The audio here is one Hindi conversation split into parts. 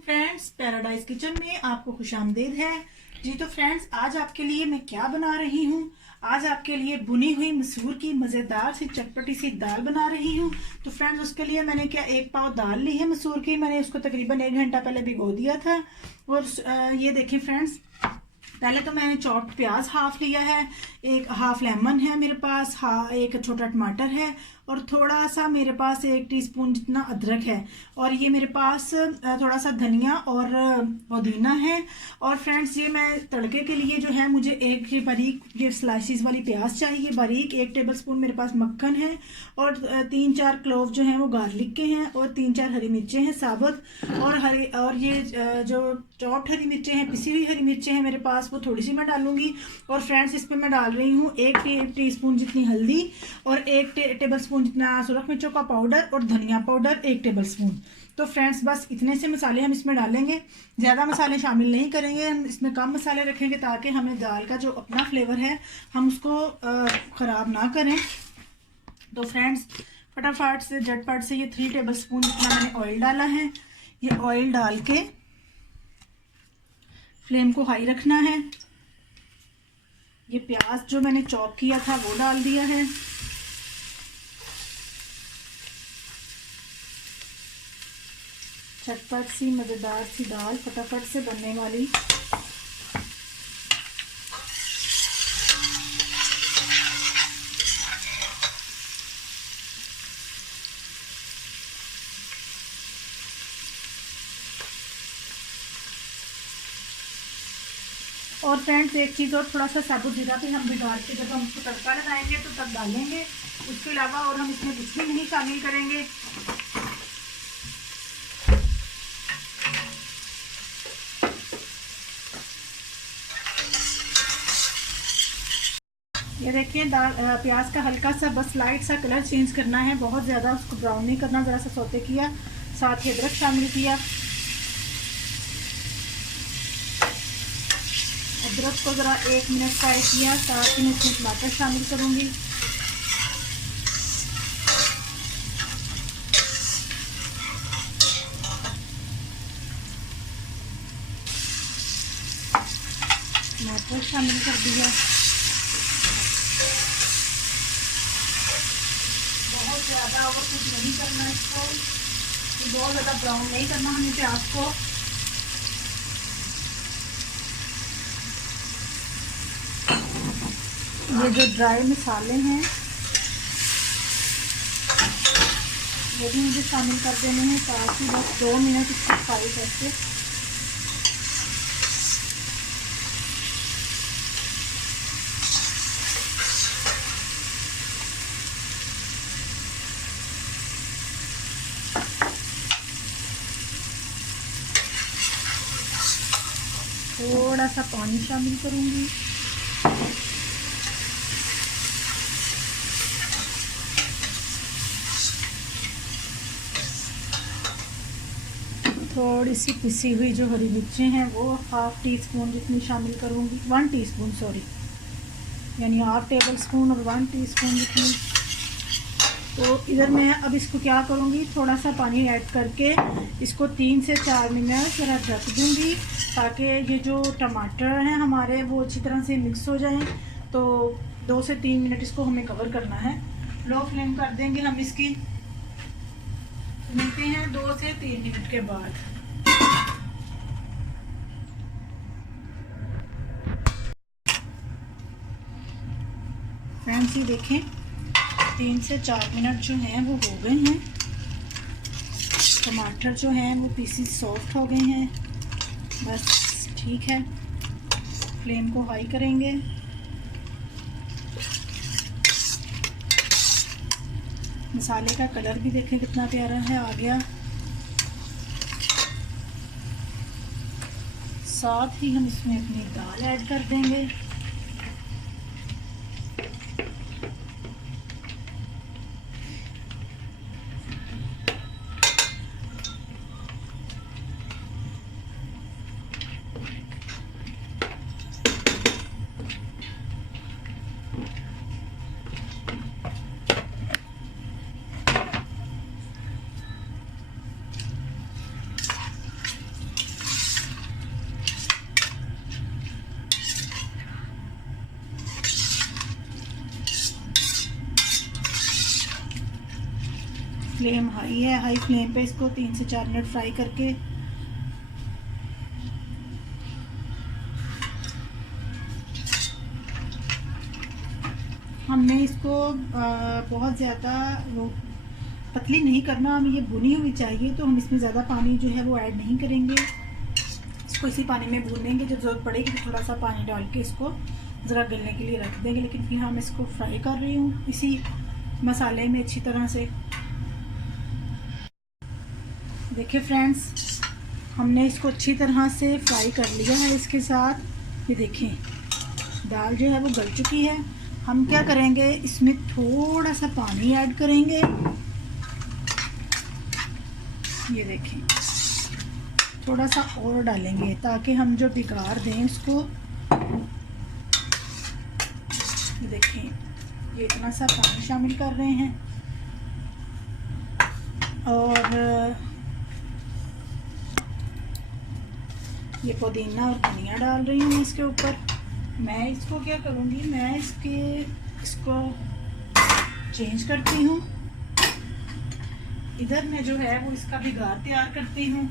फ्रेंड्स, पैराडाइज किचन में आपको खुशामदीद है जी। तो फ्रेंड्स, आज आपके लिए मैं क्या बना रही हूँ। आज आपके लिए भुनी हुई मसूर की मज़ेदार सी चटपटी सी दाल बना रही हूँ। तो फ्रेंड्स, उसके लिए मैंने क्या एक पाव दाल ली है मसूर की। मैंने उसको तकरीबन 1 घंटा पहले भिगो दिया था। और ये देखें फ्रेंड्स, पहले तो मैंने चॉप्ड प्याज हाफ लिया है, एक हाफ लेमन है मेरे पास, एक छोटा टमाटर है और थोड़ा सा मेरे पास 1 टीस्पून जितना अदरक है। और ये मेरे पास थोड़ा सा धनिया और पुदीना है। और फ्रेंड्स, ये मैं तड़के के लिए जो है मुझे एक बारीक ये स्लाइसिस वाली प्याज चाहिए बारीक, 1 टेबलस्पून मेरे पास मक्खन है और 3-4 क्लोव जो हैं वो गार्लिक के हैं और 3-4 हरी मिर्चें हैं साबुत। और ये जो चॉप्ड हरी मिर्चें हैं, पिसी हुई हरी मिर्चें हैं मेरे पास, वो थोड़ी सी मैं डालूंगी। और फ्रेंड्स, इस पर मैं डाल रही हूँ 1 टीस्पून जितनी हल्दी और 1 टेबलस्पून जितना सुरख मिर्चों का पाउडर और धनिया पाउडर 1 टेबलस्पून। तो फ्रेंड्स, बस इतने से मसाले हम इसमें डालेंगे, ज़्यादा मसाले शामिल नहीं करेंगे। हम इसमें कम मसाले रखेंगे ताकि हमें दाल का जो अपना फ्लेवर है हम उसको ख़राब ना करें। तो फ्रेंड्स, फटाफट से झटपट से ये 3 टेबलस्पून जितना मैंने ऑयल डाला है। ये ऑयल डाल के फ्लेम को हाई रखना है। ये प्याज जो मैंने चॉप किया था वो डाल दिया है। चटपट सी मज़ेदार सी दाल फटाफट से बनने वाली। और फ्रेंड्स, एक चीज़ और, थोड़ा सा साबुत जीरा भी हम भिगा के जब हम उसको तड़का लगाएंगे तो तब डालेंगे। उसके अलावा और हम इसमें कुछ भी नहीं शामिल करेंगे। ये देखिए, दाल प्याज का हल्का सा बस लाइट सा कलर चेंज करना है, बहुत ज़्यादा उसको ब्राउन नहीं करना। ज़रा सा सौते किया, साथ ही अदरक शामिल किया। अदरक को ज़रा 1 मिनट फ्राई किया, साथ ही मैं इसमें टमाटर शामिल करूँगी। टमाटर शामिल कर दिया। बहुत ज़्यादा और कुछ नहीं करना इसको, बहुत ज़्यादा ब्राउन नहीं करना हमें प्याज को। ये जो ड्राई मसाले हैं वो भी मुझे शामिल कर देने हैं, साथ ही बस 2 मिनट इसको फ्राई करके थोड़ा सा पानी शामिल करूँगी। थोड़ी सी पिसी हुई जो हरी मिर्चें हैं वो हाफ टीस्पून जितनी शामिल करूँगी, 1 टीस्पून सॉरी, यानी हाफ टेबल स्पून और 1 टीस्पून जितनी। तो इधर मैं अब इसको क्या करूँगी, थोड़ा सा पानी ऐड करके इसको 3 से 4 मिनट ज़रा ढक दूँगी ताकि ये जो टमाटर हैं हमारे वो अच्छी तरह से मिक्स हो जाएं। तो 2 से 3 मिनट इसको हमें कवर करना है। लो फ्लेम कर देंगे हम इसकी। मिलते हैं 2 से 3 मिनट के बाद। फ्रेंड्स, ये देखें 3 से 4 मिनट जो हैं वो हो गए हैं। टमाटर जो हैं वो पीसीस सॉफ्ट हो गए हैं, बस ठीक है। फ्लेम को हाई करेंगे। मसाले का कलर भी देखें कितना प्यारा है, आ गया। साथ ही हम इसमें अपनी दाल ऐड कर देंगे। फ्लेम हाई है, हाई फ्लेम पे इसको 3 से 4 मिनट फ्राई करके हमने इसको बहुत ज़्यादा वो पतली नहीं करना, हमें ये भुनी हुई चाहिए, तो हम इसमें ज़्यादा पानी जो है वो ऐड नहीं करेंगे। इसको इसी पानी में भूनेंगे, जब ज़रूरत पड़ेगी तो थोड़ा सा पानी डाल के इसको ज़रा गलने के लिए रख देंगे। लेकिन फिलहाल मैं इसको फ्राई कर रही हूँ इसी मसाले में अच्छी तरह से। देखिए फ्रेंड्स, हमने इसको अच्छी तरह से फ्राई कर लिया है। इसके साथ ये देखें दाल जो है वो गल चुकी है। हम क्या करेंगे, इसमें थोड़ा सा पानी ऐड करेंगे। ये देखें थोड़ा सा और डालेंगे ताकि हम जो बिगाड़ दें उसको। ये देखें ये इतना सा पानी शामिल कर रहे हैं और ये पुदीना और धनिया डाल रही हूँ इसके ऊपर। मैं इसको क्या करूँगी, मैं इसको चेंज करती हूँ। इधर मैं जो है वो इसका बिगाड़ तैयार करती हूँ।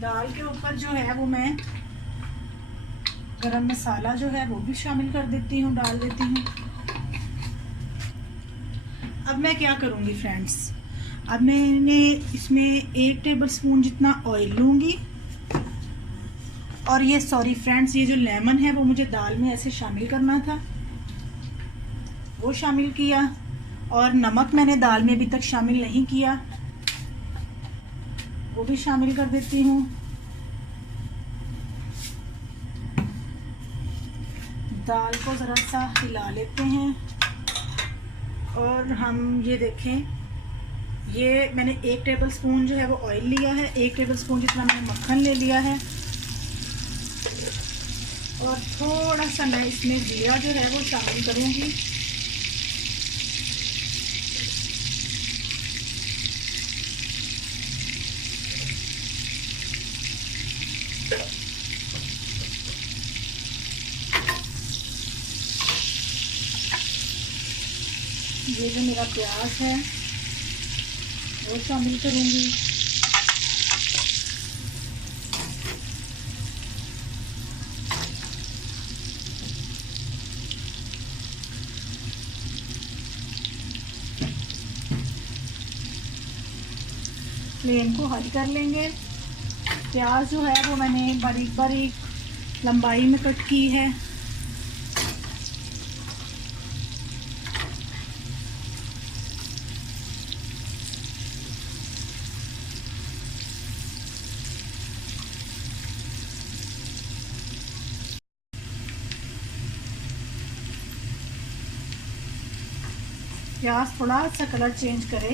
दाल के ऊपर जो है वो मैं गरम मसाला जो है वो भी शामिल कर देती हूँ, डाल देती हूँ। अब मैं क्या करूँगी फ्रेंड्स, अब मैंने इसमें 1 टेबलस्पून जितना ऑयल लूँगी और ये सॉरी फ्रेंड्स, ये जो लेमन है वो मुझे दाल में ऐसे शामिल करना था, वो शामिल किया। और नमक मैंने दाल में अभी तक शामिल नहीं किया, वो भी शामिल कर देती हूँ। दाल को ज़रा सा हिला लेते हैं और हम ये देखें, ये मैंने 1 टेबलस्पून जो है वो ऑयल लिया है, 1 टेबलस्पून जितना मैंने मक्खन ले लिया है और थोड़ा सा मैं इसमें जीरा जो है वो शामिल करूँगी। ये जो मेरा प्याज है वो शामिल करूँगी। फ्लेम को हाई कर लेंगे। प्याज जो है वो मैंने बारीक बारीक लंबाई में कट की है। प्याज थोड़ा सा कलर चेंज करे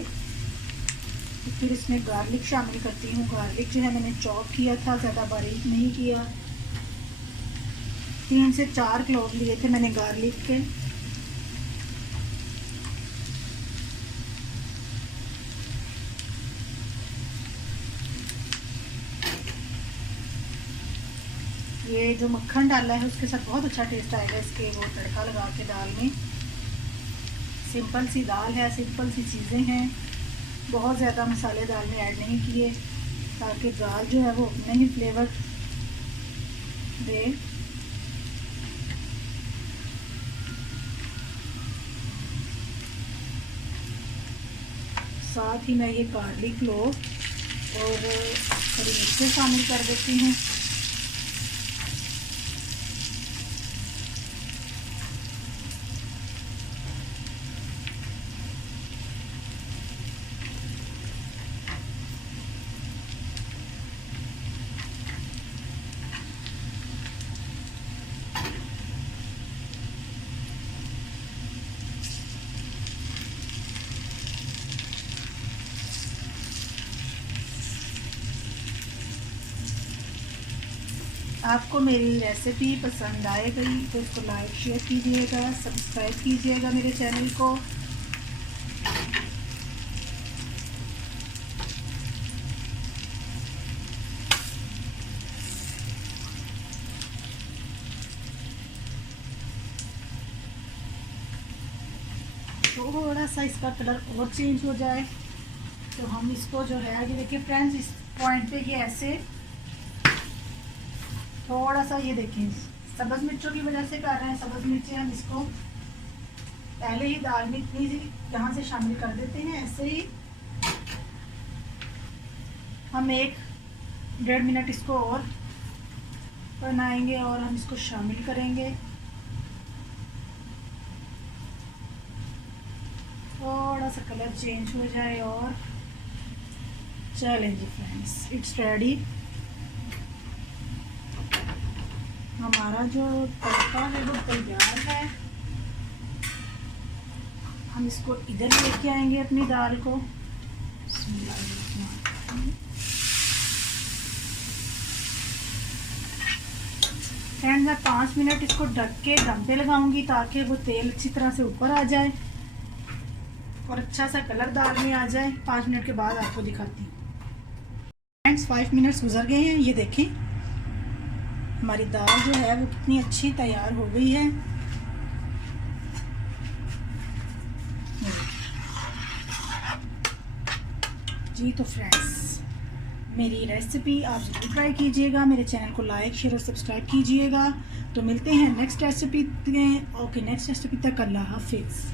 तो फिर इसमें गार्लिक शामिल करती हूँ। गार्लिक जो है मैंने चॉप किया था, ज़्यादा बारीक नहीं किया। 3 से 4 क्लोव लिए थे मैंने गार्लिक के। ये जो मक्खन डाला है उसके साथ बहुत अच्छा टेस्ट आएगा इसके, वो तड़का लगा के दाल में। सिंपल सी दाल है, सिंपल सी चीज़ें हैं, बहुत ज़्यादा मसाले दाल में ऐड नहीं किए ताकि दाल जो है वो अपने ही फ्लेवर दे। साथ ही मैं ये गार्लिक क्लोव और हरी मिर्चें शामिल कर देती हूँ। आपको मेरी रेसिपी पसंद आएगी तो इसको लाइक शेयर कीजिएगा, सब्सक्राइब कीजिएगा मेरे चैनल को। थोड़ा सा इसका कलर और चेंज हो जाए तो हम इसको जो है, ये देखिए फ्रेंड्स, इस पॉइंट पे ये ऐसे थोड़ा सा, ये देखिए सब्ज़ मिर्चों की वजह से कर रहे हैं। सब्ज़ मिर्चें हम इसको पहले ही दाल में इतनी सी यहाँ से शामिल कर देते हैं। ऐसे ही हम 1-1.5 मिनट इसको और बनाएंगे और हम इसको शामिल करेंगे। थोड़ा सा कलर चेंज हो जाए और चलें जी फ्रेंड्स, इट्स रेडी। हमारा जो तड़का है वो तैयार है। हम इसको इधर लेके आएंगे अपनी दाल को। फ्रेंड्स मैं 5 मिनट इसको ढक के दम पे लगाऊंगी ताकि वो तेल अच्छी तरह से ऊपर आ जाए और अच्छा सा कलर दाल में आ जाए। 5 मिनट के बाद आपको दिखाती हूँ। फ्रेंड्स 5 मिनट्स गुजर गए हैं। ये देखें हमारी दाल जो है वो कितनी अच्छी तैयार हो गई है। जी तो फ्रेंड्स मेरी रेसिपी आप ज़रूर ट्राई कीजिएगा। मेरे चैनल को लाइक शेयर और सब्सक्राइब कीजिएगा। तो मिलते हैं नेक्स्ट रेसिपी में। ओके, नेक्स्ट रेसिपी तक अल्लाह हाफिज़।